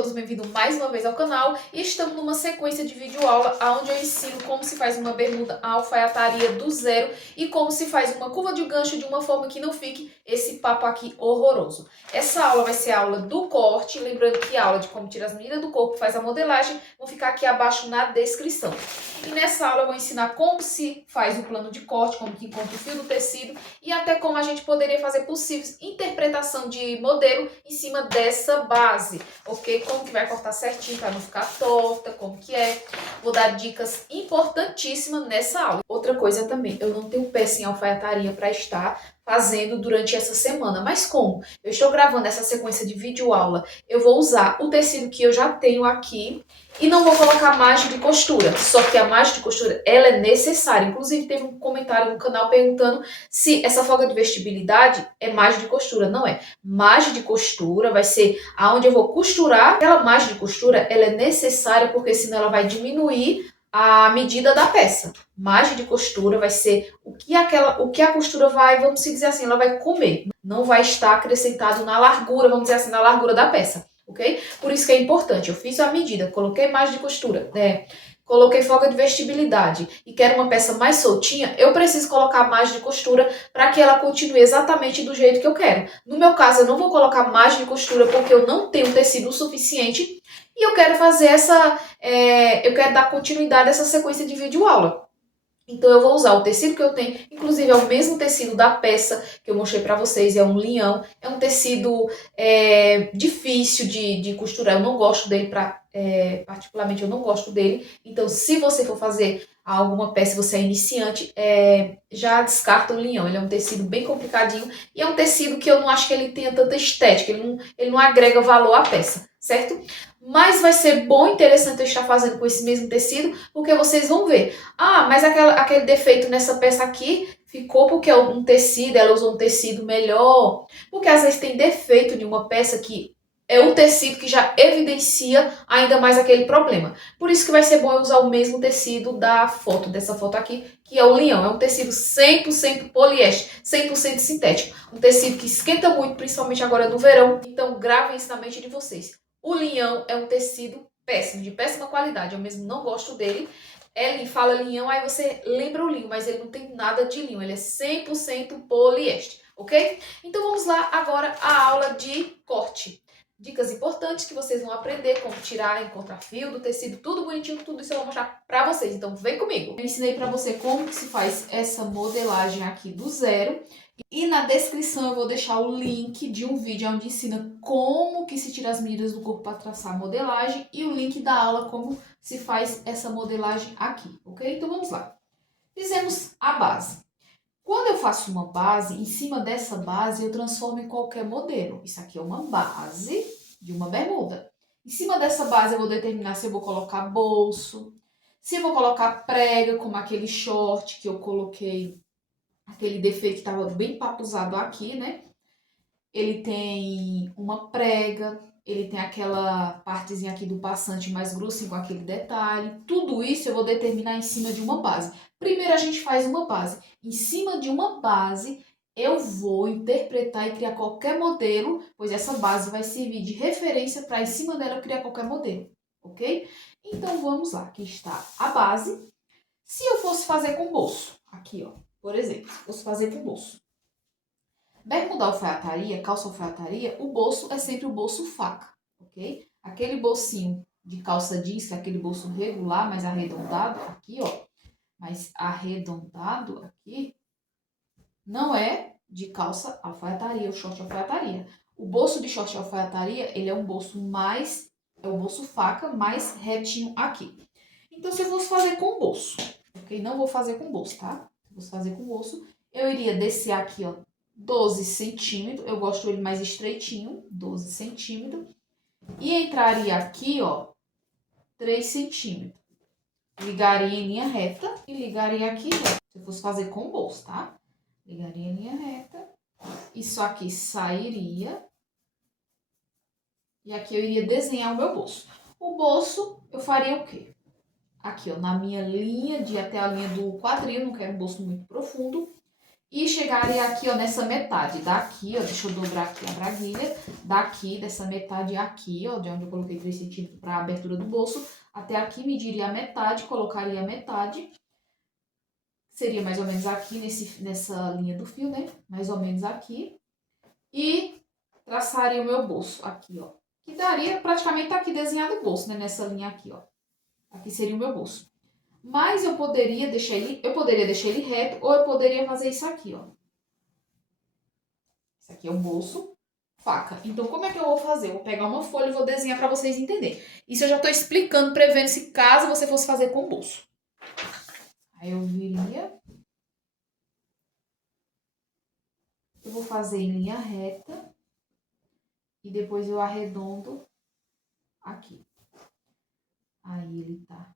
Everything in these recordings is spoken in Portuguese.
todos bem-vindos mais uma vez ao canal e estamos numa sequência de vídeo aula onde eu ensino como se faz uma bermuda alfaiataria do zero e como se faz uma curva de gancho de uma forma que não fique esse papo aqui horroroso. Essa aula vai ser a aula do corte, lembrando que a aula de como tirar as medidas do corpo, faz a modelagem, vão ficar aqui abaixo na descrição. E nessa aula eu vou ensinar como se faz o plano de corte, como que encontra o fio do tecido e até como a gente poderia fazer possíveis interpretação de modelo em cima dessa base, ok? Como que vai cortar certinho para não ficar torta, como que é. Vou dar dicas importantíssimas nessa aula. Outra coisa também, eu não tenho peça em alfaiataria para estar fazendo durante essa semana, mas como eu estou gravando essa sequência de vídeo aula, eu vou usar o tecido que eu já tenho aqui e não vou colocar margem de costura, só que a margem de costura ela é necessária. Inclusive teve um comentário no canal perguntando se essa folga de vestibilidade é margem de costura. Não é. Margem de costura vai ser aonde eu vou costurar. Aquela margem de costura ela é necessária porque senão ela vai diminuir a medida da peça. Margem de costura vai ser o que a costura vai, vamos dizer assim, ela vai comer. Não vai estar acrescentado na largura, vamos dizer assim, na largura da peça, ok? Por isso que é importante. Eu fiz a medida, coloquei margem de costura, coloquei folga de vestibilidade e quero uma peça mais soltinha, eu preciso colocar margem de costura para que ela continue exatamente do jeito que eu quero. No meu caso, eu não vou colocar margem de costura porque eu não tenho tecido suficiente e eu quero fazer eu quero dar continuidade a essa sequência de vídeo aula. Então eu vou usar o tecido que eu tenho, inclusive é o mesmo tecido da peça que eu mostrei para vocês, é um linhão, é um tecido difícil de costurar, eu não gosto dele, particularmente eu não gosto dele, então se você for fazer alguma peça, você é iniciante, já descarta o linhão, ele é um tecido bem complicadinho e é um tecido que eu não acho que ele tenha tanta estética, ele não agrega valor à peça, certo? Mas vai ser bom e interessante eu estar fazendo com esse mesmo tecido, porque vocês vão ver. Ah, mas aquele defeito nessa peça aqui ficou porque um tecido, ela usou um tecido melhor. Porque às vezes tem defeito de uma peça que é o tecido que já evidencia ainda mais aquele problema. Por isso que vai ser bom eu usar o mesmo tecido dessa foto aqui, que é o linhão. É um tecido 100% poliéster, 100% sintético. Um tecido que esquenta muito, principalmente agora no verão. Então gravem isso na mente de vocês. O linhão é um tecido péssimo, de péssima qualidade. Eu mesmo não gosto dele. Fala linhão, aí você lembra o linho, mas ele não tem nada de linho. Ele é 100% poliéster, ok? Então vamos lá agora a aula de corte. Dicas importantes que vocês vão aprender, como tirar, encontrar fio do tecido, tudo bonitinho, tudo isso eu vou mostrar pra vocês. Então vem comigo. Eu ensinei pra você como que se faz essa modelagem aqui do zero. E na descrição eu vou deixar o link de um vídeo onde ensina como que se tira as medidas do corpo para traçar a modelagem e o link da aula como se faz essa modelagem aqui, ok? Então vamos lá. Fizemos a base. Quando eu faço uma base, em cima dessa base eu transformo em qualquer modelo. Isso aqui é uma base de uma bermuda. Em cima dessa base eu vou determinar se eu vou colocar bolso, se eu vou colocar prega, como aquele short que eu coloquei. Aquele defeito que estava bem papuzado aqui, né? Ele tem uma prega, ele tem aquela partezinha aqui do passante mais grossinho com aquele detalhe. Tudo isso eu vou determinar em cima de uma base. Primeiro a gente faz uma base. Em cima de uma base eu vou interpretar e criar qualquer modelo, pois essa base vai servir de referência para em cima dela eu criar qualquer modelo, ok? Então vamos lá, aqui está a base. Se eu fosse fazer com bolso, aqui ó. Por exemplo, fosse fazer com bolso. Bermuda alfaiataria, calça alfaiataria, o bolso é sempre o bolso faca, ok? Aquele bolsinho de calça jeans, que é aquele bolso regular, mais arredondado, aqui, ó. Mais arredondado aqui, não é de calça alfaiataria, o short alfaiataria. O bolso de short alfaiataria, ele é um bolso o bolso faca, mais retinho aqui. Então, se eu fosse fazer com bolso, ok? Não vou fazer com bolso, tá? Se eu fosse fazer com bolso, eu iria descer aqui, ó, 12 centímetros. Eu gosto ele mais estreitinho, 12 centímetros. E entraria aqui, ó, 3 centímetros. Ligaria em linha reta e ligaria aqui, ó. Se eu fosse fazer com bolso, tá? Ligaria em linha reta. Isso aqui sairia. E aqui eu iria desenhar o meu bolso. O bolso, eu faria o quê? Aqui, ó, na minha linha, até a linha do quadril, não quero um bolso muito profundo. E chegaria aqui, ó, nessa metade. Daqui, ó, deixa eu dobrar aqui a braguilha. Daqui, dessa metade aqui, ó, de onde eu coloquei 3 centímetros para a abertura do bolso. Até aqui, mediria a metade, colocaria a metade. Seria mais ou menos aqui, nessa linha do fio, né? Mais ou menos aqui. E traçaria o meu bolso aqui, ó. Que daria, praticamente tá aqui desenhado o bolso, né? Nessa linha aqui, ó. Aqui seria o meu bolso. Mas eu poderia deixar ele reto, ou eu poderia fazer isso aqui, ó. Isso aqui é o bolso, faca. Então, como é que eu vou fazer? Eu vou pegar uma folha e vou desenhar para vocês entenderem. Isso eu já tô explicando, prevendo se caso você fosse fazer com o bolso. Aí eu viria. Eu vou fazer em linha reta. E depois eu arredondo aqui. Aí ele tá.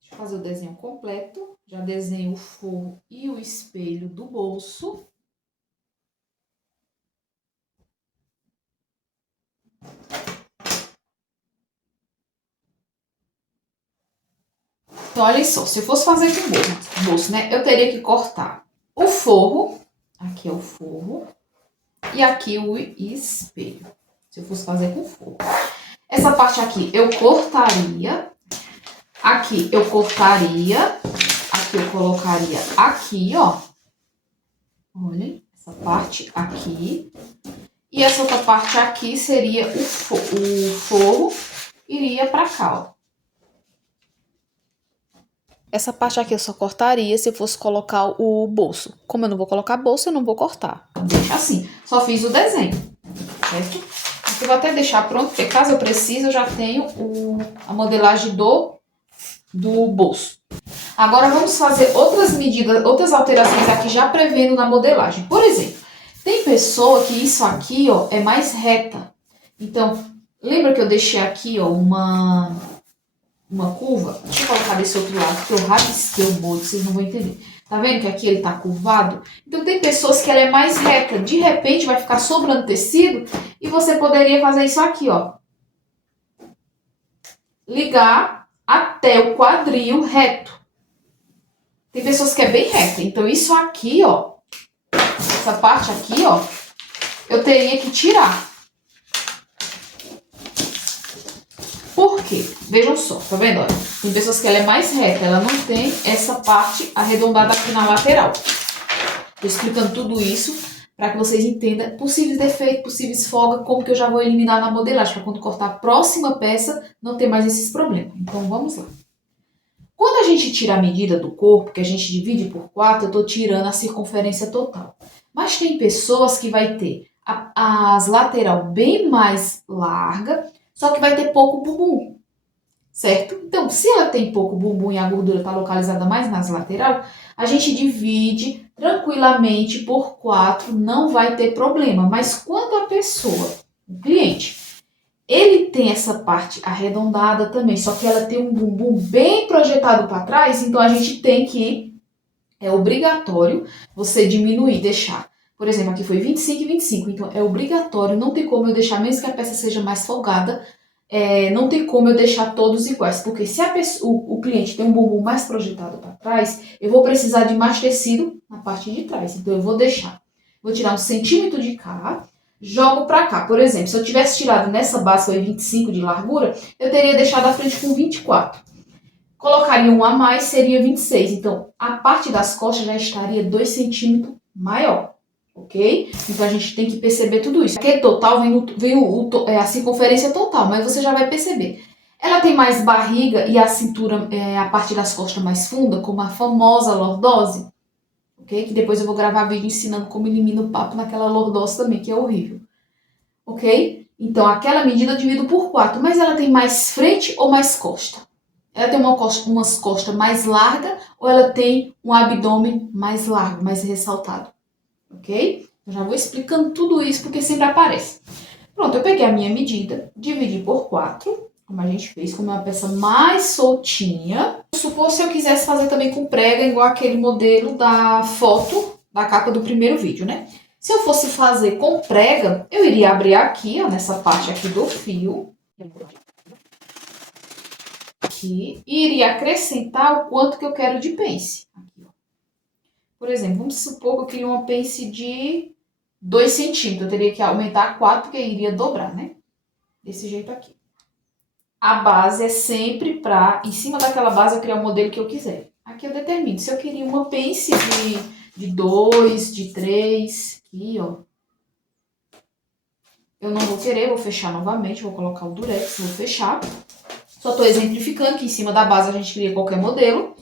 Deixa eu fazer o desenho completo. Já desenho o forro e o espelho do bolso. Então, olha só, se eu fosse fazer com o bolso, né? Eu teria que cortar o forro. Aqui é o forro. E aqui o espelho. Se eu fosse fazer com forro. Essa parte aqui eu cortaria. Aqui eu cortaria. Aqui eu colocaria aqui, ó. Olhem, essa parte aqui. E essa outra parte aqui seria o forro. Iria pra cá, ó. Essa parte aqui eu só cortaria se eu fosse colocar o bolso. Como eu não vou colocar bolso, eu não vou cortar. Deixa assim. Só fiz o desenho, certo? Aqui eu vou até deixar pronto, porque caso eu precise, eu já tenho a modelagem do bolso. Agora vamos fazer outras medidas, outras alterações aqui já prevendo na modelagem. Por exemplo, tem pessoa que isso aqui, ó, é mais reta. Então, lembra que eu deixei aqui, ó, uma curva? Deixa eu colocar desse outro lado, que eu rabisquei o molde, vocês não vão entender. Tá vendo que aqui ele tá curvado? Então tem pessoas que ela é mais reta. De repente vai ficar sobrando tecido e você poderia fazer isso aqui, ó. Ligar até o quadril reto. Tem pessoas que é bem reta. Então isso aqui, ó, essa parte aqui, ó, eu teria que tirar. Por quê? Vejam só, tá vendo? Olha, tem pessoas que ela é mais reta, ela não tem essa parte arredondada aqui na lateral. Tô explicando tudo isso para que vocês entendam possíveis defeitos, possíveis folgas, como que eu já vou eliminar na modelagem, para quando cortar a próxima peça não ter mais esses problemas. Então vamos lá. Quando a gente tira a medida do corpo, que a gente divide por 4, eu tô tirando a circunferência total. Mas tem pessoas que vai ter as lateral bem mais larga, só que vai ter pouco bumbum, certo? Então, se ela tem pouco bumbum e a gordura está localizada mais nas lateral, a gente divide tranquilamente por 4, não vai ter problema. Mas quando a pessoa, o cliente, ele tem essa parte arredondada também, só que ela tem um bumbum bem projetado para trás, então a gente tem que, é obrigatório você diminuir, deixar. Por exemplo, aqui foi 25 e 25, então é obrigatório, não tem como eu deixar, mesmo que a peça seja mais folgada, não tem como eu deixar todos iguais, porque se o cliente tem um bumbum mais projetado para trás, eu vou precisar de mais tecido na parte de trás, então eu vou deixar. Vou tirar 1 centímetro de cá, jogo para cá. Por exemplo, se eu tivesse tirado nessa base foi 25 de largura, eu teria deixado a frente com 24. Colocaria um a mais, seria 26. Então, a parte das costas já estaria 2 centímetros maior, ok? Então, a gente tem que perceber tudo isso. Aqui total vem a circunferência total, mas você já vai perceber. Ela tem mais barriga e a cintura, a parte das costas mais funda, como a famosa lordose, ok? Que depois eu vou gravar vídeo ensinando como elimina o papo naquela lordose também, que é horrível, ok? Então, aquela medida eu divido por 4, mas ela tem mais frente ou mais costa? Ela tem umas costas mais largas ou ela tem um abdômen mais largo, mais ressaltado, ok? Eu já vou explicando tudo isso porque sempre aparece. Pronto, eu peguei a minha medida, dividi por 4, como a gente fez, como é uma peça mais soltinha. Supor se eu quisesse fazer também com prega, igual aquele modelo da foto, da capa do primeiro vídeo, né? Se eu fosse fazer com prega, eu iria abrir aqui, ó, nessa parte aqui do fio. Aqui, e iria acrescentar o quanto que eu quero de pence. Aqui, ó. Por exemplo, vamos supor que eu queria uma pence de 2 centímetros. Eu teria que aumentar a 4, porque iria dobrar, né? Desse jeito aqui. A base é sempre pra, em cima daquela base, eu criar o modelo que eu quiser. Aqui eu determino. Se eu queria uma pence de 2, de 3, aqui, ó. Eu não vou querer, vou fechar novamente, vou colocar o durex, vou fechar. Só tô exemplificando que em cima da base a gente cria qualquer modelo.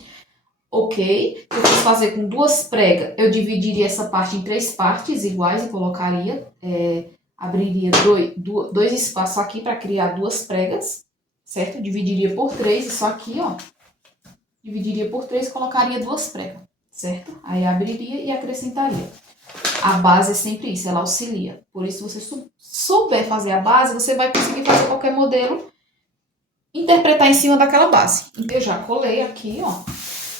Ok. Eu vou fazer com 2 pregas. Eu dividiria essa parte em 3 partes iguais e colocaria, abriria dois espaços aqui para criar 2 pregas, certo? Dividiria por 3, isso aqui, ó. Dividiria por 3 e colocaria 2 pregas, certo? Aí abriria e acrescentaria. A base é sempre isso, ela auxilia. Por isso, se você souber fazer a base, você vai conseguir fazer qualquer modelo, interpretar em cima daquela base. Eu já colei aqui, ó.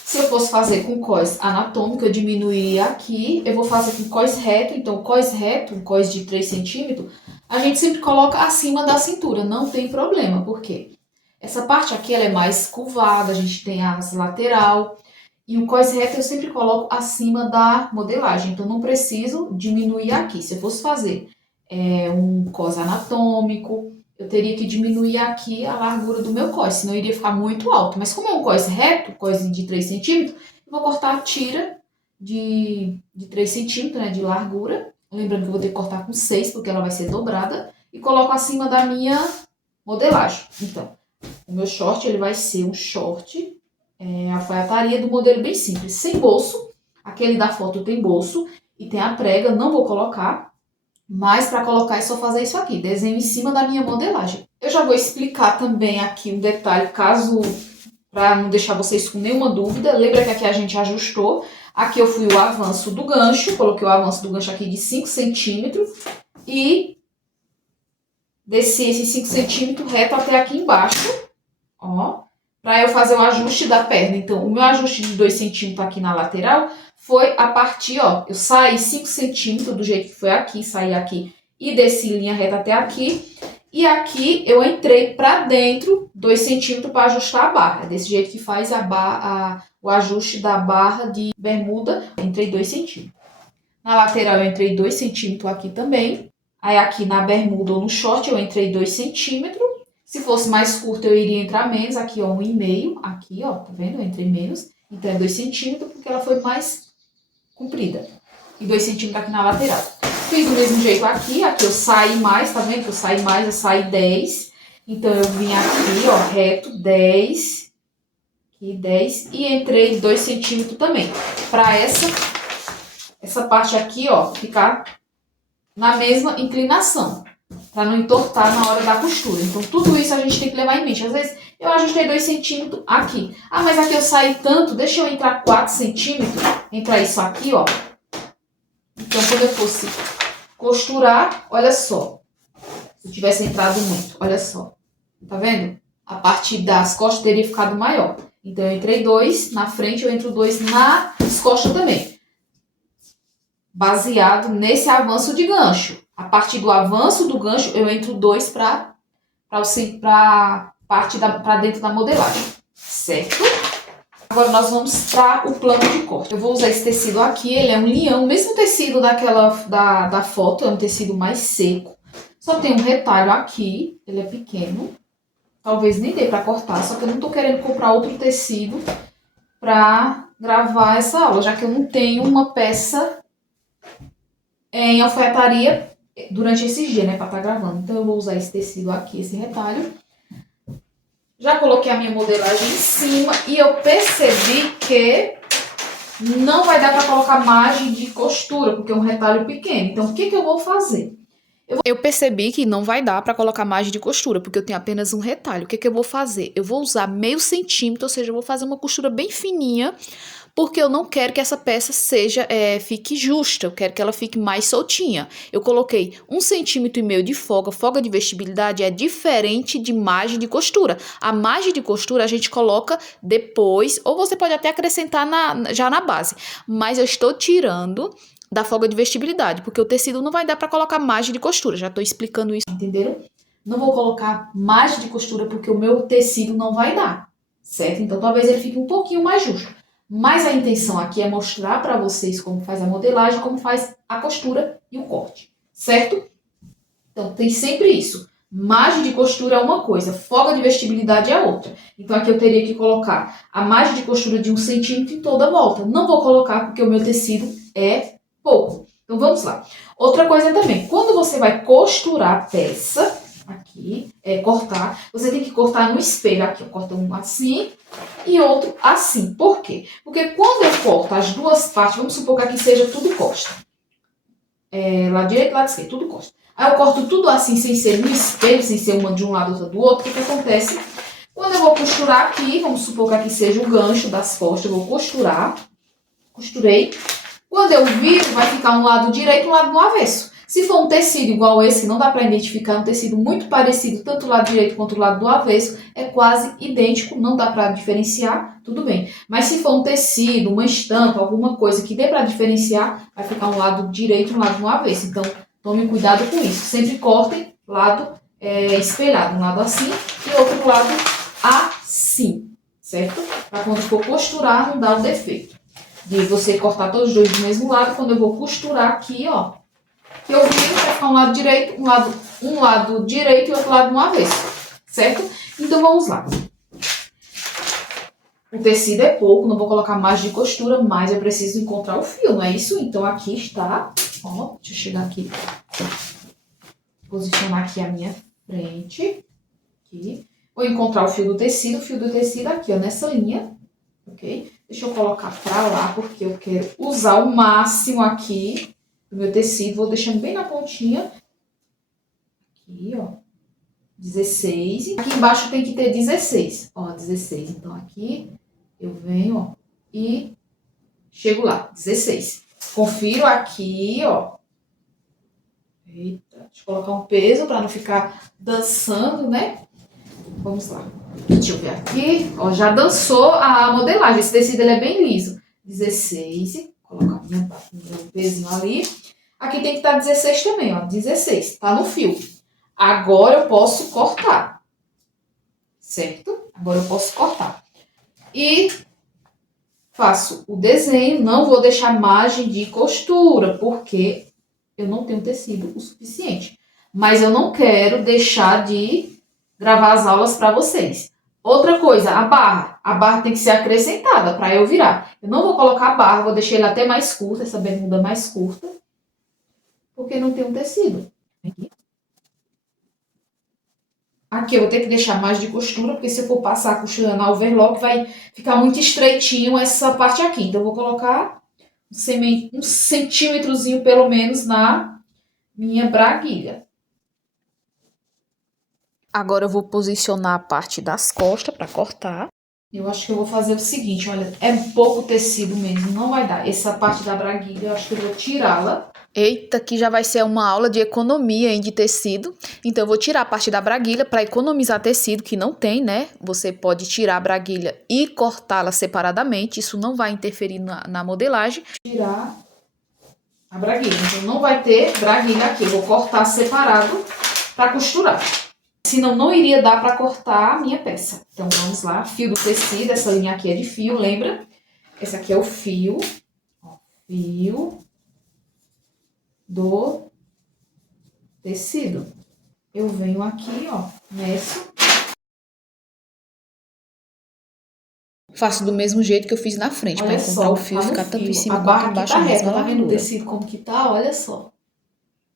Se eu fosse fazer com cós anatômico, eu diminuiria aqui. Eu vou fazer com cós reto. Então, cós reto, um cós de 3 centímetros, a gente sempre coloca acima da cintura. Não tem problema, por quê? Essa parte aqui ela é mais curvada, a gente tem as lateral. E o cós reto eu sempre coloco acima da modelagem. Então, não preciso diminuir aqui. Se eu fosse fazer um cós anatômico, eu teria que diminuir aqui a largura do meu cós, senão iria ficar muito alto. Mas como é um cós reto, cós de 3 centímetros, eu vou cortar a tira de 3 centímetros, né, de largura. Lembrando que eu vou ter que cortar com 6, porque ela vai ser dobrada. E coloco acima da minha modelagem. Então, o meu short ele vai ser um short, alfaiataria do modelo bem simples, sem bolso. Aquele da foto tem bolso e tem a prega, não vou colocar. Mas para colocar é só fazer isso aqui, desenho em cima da minha modelagem. Eu já vou explicar também aqui um detalhe, para não deixar vocês com nenhuma dúvida. Lembra que aqui a gente ajustou. Aqui eu fui o avanço do gancho, coloquei o avanço do gancho aqui de 5 centímetros e desci esses 5 centímetros reto até aqui embaixo, ó, para eu fazer o ajuste da perna. Então, o meu ajuste de 2 centímetros aqui na lateral foi a partir, ó, eu saí 5 centímetros do jeito que foi aqui, saí aqui e desci linha reta até aqui. E aqui eu entrei para dentro 2 centímetros para ajustar a barra. Desse jeito que faz o ajuste da barra de bermuda, entrei 2 centímetros. Na lateral eu entrei 2 centímetros aqui também. Aí aqui na bermuda ou no short eu entrei 2 centímetros. Se fosse mais curto eu iria entrar menos, aqui ó, 1,5. Aqui ó, tá vendo? Eu entrei menos. Então é 2 centímetros porque ela foi mais comprida. E 2 centímetros aqui na lateral. Fiz do mesmo jeito aqui eu saí mais, tá vendo que eu saí mais, eu saí 10. Então eu vim aqui, ó, reto, 10. Aqui 10 e entrei 2 centímetros também. Pra essa parte aqui, ó, ficar na mesma inclinação. Pra não entortar na hora da costura. Então tudo isso a gente tem que levar em mente. Às vezes eu ajustei 2 centímetros aqui. Ah, mas aqui eu saí tanto, deixa eu entrar 4 centímetros. Entrar isso aqui, ó. Então quando eu fosse costurar, olha só. Se eu tivesse entrado muito, olha só. Tá vendo? A parte das costas teria ficado maior. Então eu entrei 2 na frente, eu entro 2 nas costas também. Baseado nesse avanço de gancho. A partir do avanço do gancho, eu entro 2 para dentro da modelagem, certo? Agora nós vamos para o plano de corte. Eu vou usar esse tecido aqui, ele é um linhão, o mesmo tecido da foto, é um tecido mais seco. Só tem um retalho aqui, ele é pequeno. Talvez nem dê para cortar, só que eu não tô querendo comprar outro tecido para gravar essa aula, já que eu não tenho uma peça em alfaiataria durante esse dia, né, para estar gravando. Então eu vou usar esse tecido aqui, esse retalho. Já coloquei a minha modelagem em cima e eu percebi que não vai dar para colocar margem de costura, porque é um retalho pequeno. Então o que eu vou fazer? Eu percebi que não vai dar para colocar margem de costura, porque eu tenho apenas um retalho. O que eu vou fazer? Eu vou usar meio centímetro, ou seja, eu vou fazer uma costura bem fininha, porque eu não quero que essa peça fique justa, eu quero que ela fique mais soltinha. Eu coloquei 1,5 centímetro de folga. Folga de vestibilidade é diferente de margem de costura. A margem de costura a gente coloca depois, ou você pode até acrescentar já na base. Mas eu estou tirando da folga de vestibilidade, porque o tecido não vai dar para colocar margem de costura. Já estou explicando isso, entenderam? Não vou colocar margem de costura porque o meu tecido não vai dar, certo? Então talvez ele fique um pouquinho mais justo. Mas a intenção aqui é mostrar para vocês como faz a modelagem, como faz a costura e o corte, certo? Então, tem sempre isso. Margem de costura é uma coisa, folga de vestibilidade é outra. Então, aqui eu teria que colocar a margem de costura de 1 centímetro em toda a volta. Não vou colocar porque o meu tecido é pouco. Então, vamos lá. Outra coisa também, quando você vai costurar a peça, aqui, cortar, você tem que cortar no espelho. Aqui, eu corto um assim e outro assim. Por quê? Porque quando eu corto as duas partes, vamos supor que aqui seja tudo costa. Lado direito e lado esquerdo, tudo costa. Aí eu corto tudo assim, sem ser no espelho, sem ser uma de um lado, outra do outro. O que acontece? Quando eu vou costurar aqui, vamos supor que aqui seja o gancho das costas, eu vou costurar. Costurei. Quando eu viro, vai ficar um lado direito e um lado no avesso. Se for um tecido igual esse, que não dá para identificar, um tecido muito parecido, tanto o lado direito quanto o lado do avesso, é quase idêntico, não dá para diferenciar, tudo bem. Mas se for um tecido, uma estampa, alguma coisa que dê para diferenciar, vai ficar um lado direito e um lado no avesso. Então, tomem cuidado com isso. Sempre cortem lado espelhado, um lado assim e outro lado assim, certo? Para quando for costurar, não dar o defeito de você cortar todos os dois do mesmo lado. Quando eu vou costurar aqui, ó, que eu viro, vai ficar um lado direito, um lado direito e outro lado no avesso, certo? Então, vamos lá. O tecido é pouco, não vou colocar mais de costura, mas eu preciso encontrar o fio, não é isso? Então, aqui está, ó, deixa eu chegar aqui, posicionar aqui a minha frente, aqui. Vou encontrar o fio do tecido aqui, ó, nessa linha, ok? Deixa eu colocar pra lá, porque eu quero usar o máximo aqui do meu tecido. Vou deixando bem na pontinha. Aqui, ó. 16. Aqui embaixo tem que ter 16. Ó, 16. Então, aqui eu venho, ó, e chego lá. 16. Confiro aqui, ó. Eita, deixa eu colocar um peso pra não ficar dançando, né? Vamos lá. Deixa eu ver aqui. Ó, já dançou a modelagem. Esse tecido ele é bem liso. 16. Vou colocar meu pezinho ali. Aqui tem que estar 16 também, ó. 16. Tá no fio. Agora eu posso cortar. Certo? Agora eu posso cortar. E faço o desenho. Não vou deixar margem de costura, porque eu não tenho tecido o suficiente. Mas eu não quero deixar de gravar as aulas para vocês. Outra coisa, a barra. A barra tem que ser acrescentada para eu virar. Eu não vou colocar a barra, vou deixar ela até mais curta, essa bermuda mais curta, porque não tem um tecido. Aqui eu vou ter que deixar mais de costura, porque se eu for passar a costura na overlock, vai ficar muito estreitinho essa parte aqui. Então, eu vou colocar um centímetrozinho, pelo menos, na minha braguilha. Agora eu vou posicionar a parte das costas para cortar. Eu acho que eu vou fazer o seguinte, olha, é pouco tecido mesmo, não vai dar. Essa parte da braguilha, eu acho que eu vou tirá-la. Eita, que já vai ser uma aula de economia, hein, de tecido. Então, eu vou tirar a parte da braguilha para economizar tecido, que não tem, né? Você pode tirar a braguilha e cortá-la separadamente, isso não vai interferir na modelagem. Tirar a braguilha, então não vai ter braguilha aqui, eu vou cortar separado para costurar. Senão não iria dar para cortar a minha peça. Então, vamos lá. Fio do tecido, essa linha aqui é de fio, lembra? Esse aqui é o fio. Ó, fio do tecido. Eu venho aqui, ó, meço. Faço do mesmo jeito que eu fiz na frente, para encontrar o fio, ficar tanto em cima quanto embaixo. A barra aqui tá reta, tá vendo o tecido como que tá? Olha só.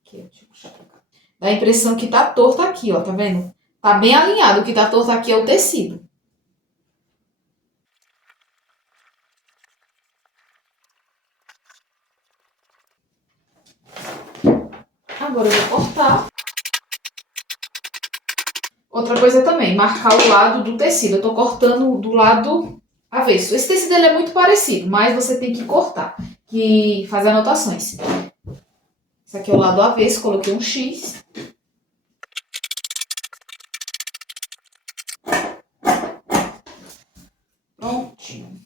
Aqui, deixa eu puxar pra cá. Dá a impressão que tá torto aqui, ó, tá vendo? Tá bem alinhado, o que tá torto aqui é o tecido. Agora eu vou cortar. Outra coisa também, marcar o lado do tecido. Eu tô cortando do lado avesso. Esse tecido ele é muito parecido, mas você tem que cortar, que faz anotações. Esse aqui é o lado avesso, coloquei um X. Prontinho.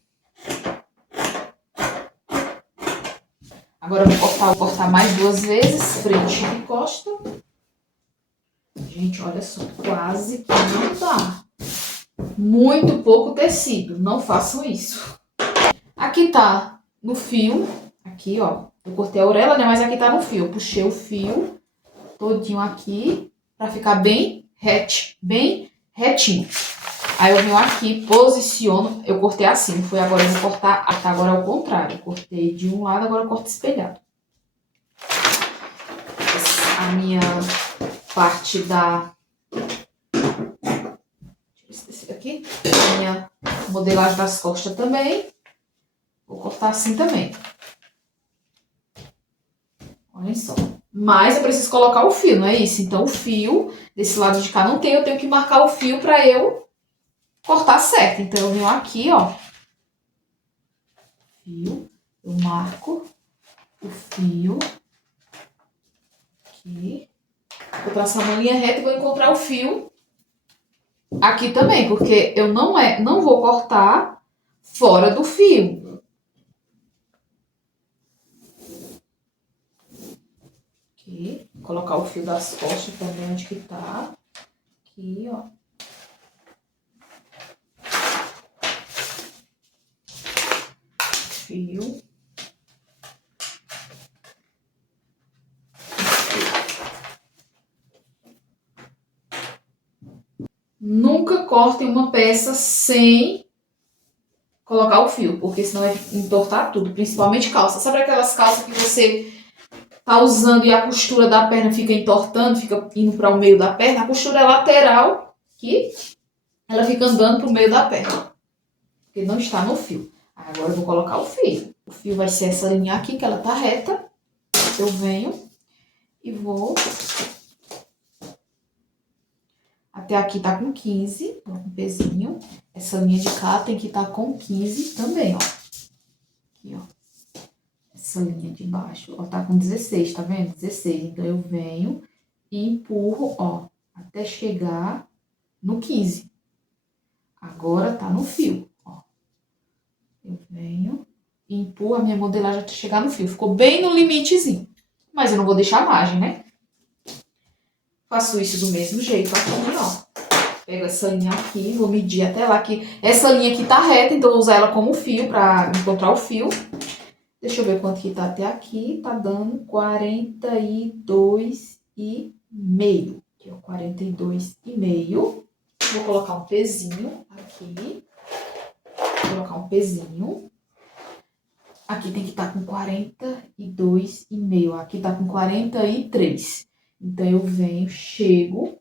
Agora eu vou cortar mais 2 vezes, frente e costa. Gente, olha só, quase que não dá. Muito pouco tecido, não façam isso. Aqui tá no fio, aqui, ó. Eu cortei a orelha, né? Mas aqui tá no fio. Eu puxei o fio todinho aqui pra ficar bem retinho. Aí eu venho aqui, posiciono. Eu cortei assim, não foi agora eu vou cortar. Agora é o contrário. Eu cortei de um lado, agora eu corto espelhado. A minha parte da... Deixa eu ver esse aqui. A minha modelagem das costas também. Vou cortar assim também. Olha só. Mas eu preciso colocar o fio, não é isso? Então o fio desse lado de cá não tem, eu tenho que marcar o fio pra eu cortar certo. Então eu venho aqui, ó. Fio. Eu marco o fio. Aqui. Vou traçar uma linha reta e vou encontrar o fio aqui também, porque eu não vou cortar fora do fio. Aqui. Vou colocar o fio das costas também onde que tá. Aqui, ó. Fio. Nunca cortem uma peça sem colocar o fio, porque senão vai entortar tudo, principalmente calça. Sabe aquelas calças que você tá usando e a costura da perna fica entortando, fica indo para o meio da perna? A costura é lateral, que ela fica andando pro meio da perna, porque não está no fio. Agora eu vou colocar o fio. O fio vai ser essa linha aqui, que ela tá reta. Eu venho e vou... Até aqui tá com 15, ó, um pezinho. Essa linha de cá tem que estar com 15 também, ó. Aqui, ó. Essa linha de baixo, ó, tá com 16, tá vendo? 16. Então, eu venho e empurro, ó, até chegar no 15. Agora tá no fio, ó. Eu venho e empurro a minha modelagem até chegar no fio. Ficou bem no limitezinho. Mas eu não vou deixar margem, né? Faço isso do mesmo jeito aqui, ó. Pego essa linha aqui, vou medir até lá, que essa linha aqui tá reta, então eu vou usar ela como fio pra encontrar o fio. Deixa eu ver quanto que tá até aqui, tá dando 42,5. Aqui, ó, 42,5. Vou colocar um pezinho aqui. Vou colocar um pezinho. Aqui tem que estar com 42,5. Aqui tá com 43. Então, eu venho, chego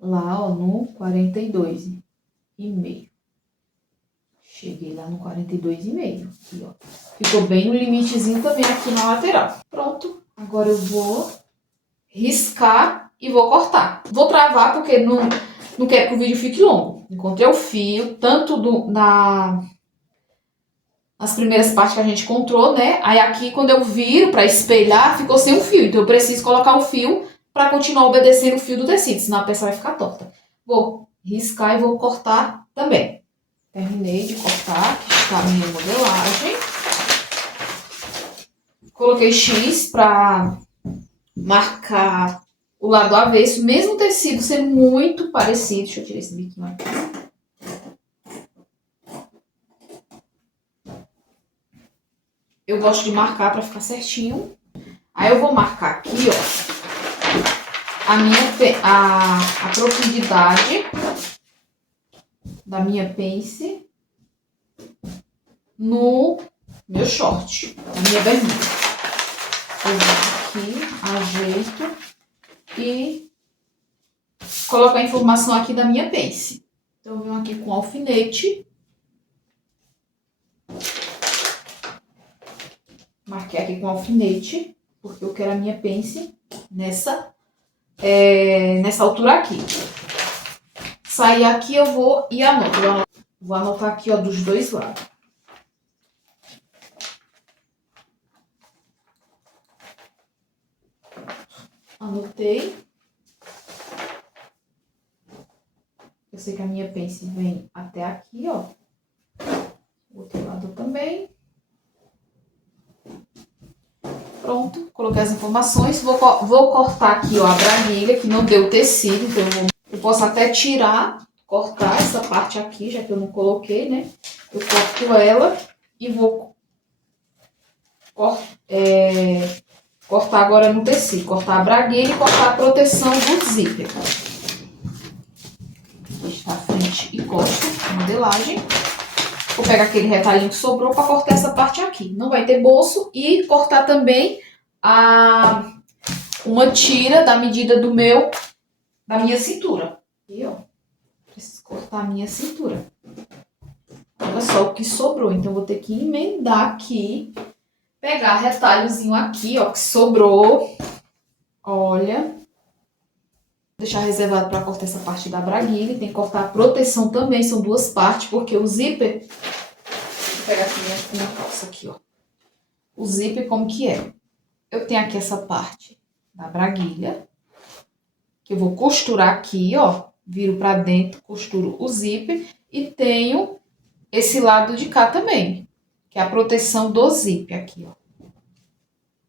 lá, ó, no 42,5. Cheguei lá no 42,5. Aqui, ó. Ficou bem no limitezinho também aqui na lateral. Pronto. Agora eu vou riscar e vou cortar. Vou travar porque não quero que o vídeo fique longo. Encontrei o fio, tanto nas primeiras partes que a gente encontrou, né? Aí aqui, quando eu viro pra espelhar, ficou sem o fio. Então, eu preciso colocar o fio pra continuar obedecendo o fio do tecido, senão a peça vai ficar torta. Vou riscar e vou cortar também. Terminei de cortar, aqui está a minha modelagem. Coloquei X pra marcar o lado avesso, mesmo o tecido sendo muito parecido. Deixa eu tirar esse biquinho aqui. Eu gosto de marcar pra ficar certinho. Aí eu vou marcar aqui, ó, a profundidade da minha pence no meu short, na minha bermuda. Eu venho aqui, ajeito e coloco a informação aqui da minha pence. Então, eu venho aqui com alfinete. Marquei aqui com alfinete, porque eu quero a minha pence nessa altura aqui. Sair aqui, eu vou e anoto. Vou anotar aqui, ó, dos dois lados. Anotei. Eu sei que a minha pence vem até aqui, ó. O outro lado também. Pronto, coloquei as informações. Vou cortar aqui, ó, a braguilha, que não deu tecido. Então, eu posso até tirar, cortar essa parte aqui, já que eu não coloquei, né? Eu corto ela e vou cortar agora no tecido. Cortar a braguilha e cortar a proteção do zíper. Aqui está a frente e costa, modelagem. Vou pegar aquele retalhinho que sobrou para cortar essa parte aqui. Não vai ter bolso. E cortar também uma tira da medida da minha cintura. Aqui, ó. Preciso cortar a minha cintura. Olha só o que sobrou. Então, vou ter que emendar aqui. Pegar retalhozinho aqui, ó, que sobrou. Olha. Vou deixar reservado para cortar essa parte da braguilha. Tem que cortar a proteção também. São duas partes, porque o zíper... Vou pegar aqui minha calça aqui, ó. O zíper como que é? Eu tenho aqui essa parte da braguilha. Que eu vou costurar aqui, ó. Viro pra dentro, costuro o zíper. E tenho esse lado de cá também. Que é a proteção do zíper aqui, ó.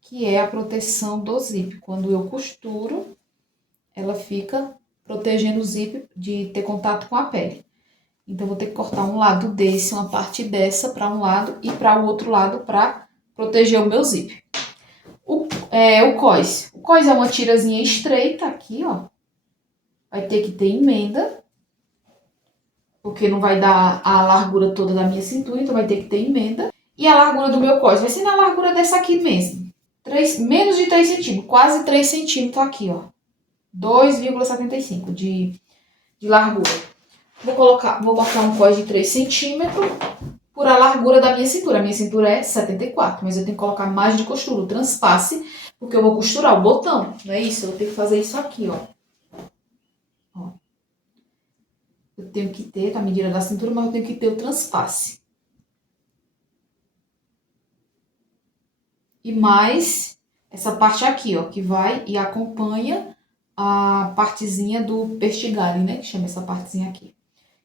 Que é a proteção do zíper. Quando eu costuro, ela fica protegendo o zíper de ter contato com a pele. Então, vou ter que cortar um lado desse, uma parte dessa para um lado e para o outro lado para proteger o meu zíper. O cós. O cós é uma tirazinha estreita aqui, ó. Vai ter que ter emenda. Porque não vai dar a largura toda da minha cintura, então vai ter que ter emenda. E a largura do meu cós vai ser na largura dessa aqui mesmo. Menos de 3 centímetros, quase 3 centímetros aqui, ó. 2,75 de largura. Vou cortar um cós de 3 centímetros por a largura da minha cintura. A minha cintura é 74, mas eu tenho que colocar mais de costura, o transpasse, porque eu vou costurar o botão. Não é isso? Eu vou ter que fazer isso aqui, ó. Eu tenho que ter, tá a medida da cintura, mas eu tenho que ter o transpasse. E mais essa parte aqui, ó, que vai e acompanha a partezinha do pertigalho, né? Que chama essa partezinha aqui,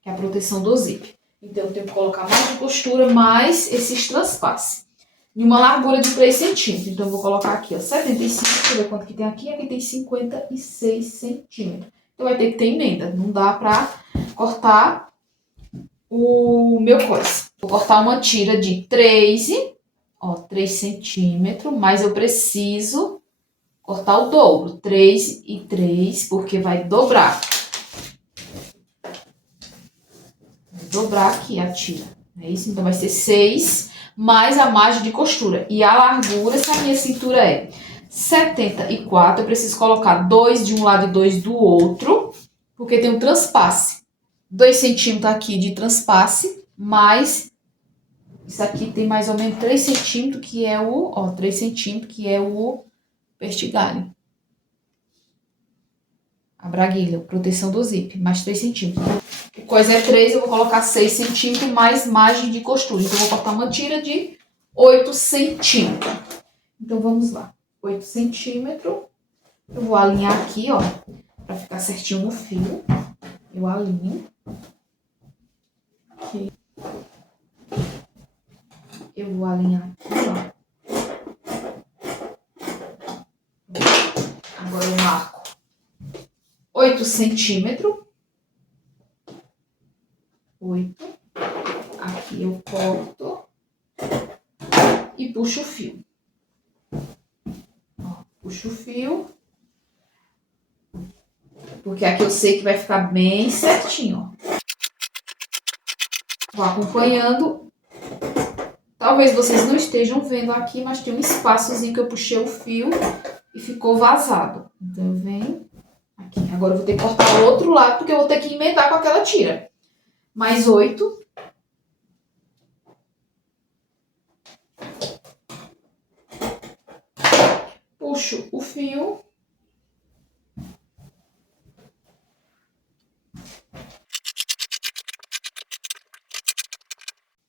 que é a proteção do zíper. Então, eu tenho que colocar mais de costura, mais esses transpasses. E uma largura de 3 centímetros. Então, eu vou colocar aqui, ó, 75, deixa eu ver quanto que tem aqui. Aqui tem 56 centímetros. Então, vai ter que ter emenda. Não dá pra cortar o meu cós. Vou cortar uma tira de 3 centímetros, mas eu preciso cortar o dobro, 3 e 3, porque vai dobrar. Vai dobrar aqui a tira, é isso? Então, vai ser 6, mais a margem de costura. E a largura, se a minha cintura é 74, eu preciso colocar 2 de um lado e 2 do outro, porque tem um transpasse. 2 centímetros aqui de transpasse, mais... Isso aqui tem mais ou menos 3 centímetros, que é o... Ó, 3 centímetros, que é o pertigalho. A braguilha, proteção do zíper, mais 3 centímetros. O cós é 3, eu vou colocar 6 centímetros, mais margem de costura. Então, eu vou cortar uma tira de 8 centímetros. Então, vamos lá. 8 centímetros. Eu vou alinhar aqui, ó, pra ficar certinho no fio. Eu alinho. Aqui. Eu vou alinhar aqui, ó. Agora eu marco 8 centímetros. 8. Aqui eu corto e puxo o fio. Ó, puxo o fio. Porque aqui eu sei que vai ficar bem certinho, ó. Vou acompanhando. Talvez vocês não estejam vendo aqui, mas tem um espaçozinho que eu puxei o fio e ficou vazado. Então, eu venho aqui. Agora, eu vou ter que cortar o outro lado, porque eu vou ter que emendar com aquela tira. Mais 8. Puxo o fio.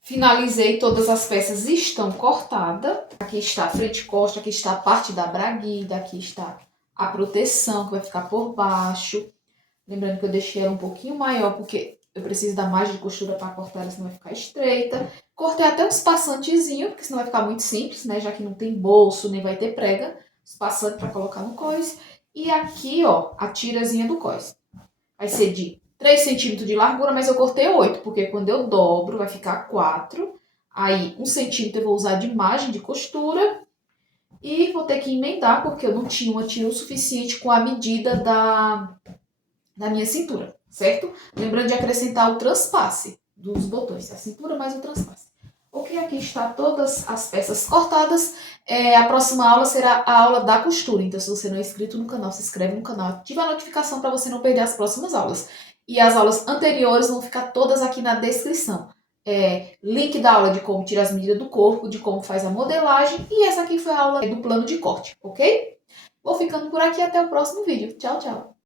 Finalizei, todas as peças estão cortadas. Aqui está a frente e costa, aqui está a parte da braguilha, aqui está a proteção que vai ficar por baixo. Lembrando que eu deixei ela um pouquinho maior, porque eu preciso dar mais de costura para cortar ela, senão vai ficar estreita. Cortei até uns passantezinhos, porque senão vai ficar muito simples, né? Já que não tem bolso, nem vai ter prega. Os passantes para colocar no cós. E aqui, ó, a tirazinha do cós. Vai ser de 3 centímetros de largura, mas eu cortei 8, porque quando eu dobro vai ficar 4. aí 1 centímetro eu vou usar de margem de costura. E vou ter que emendar, porque eu não tinha uma tira o suficiente com a medida da minha cintura, certo? Lembrando de acrescentar o transpasse dos botões, a cintura mais o transpasse. Ok, aqui está todas as peças cortadas. A próxima aula será a aula da costura. Então, se você não é inscrito no canal, se inscreve no canal, ativa a notificação para você não perder as próximas aulas. E as aulas anteriores vão ficar todas aqui na descrição. Link da aula de como tirar as medidas do corpo, de como faz a modelagem. E essa aqui foi a aula do plano de corte, ok? Vou ficando por aqui, até o próximo vídeo. Tchau, tchau!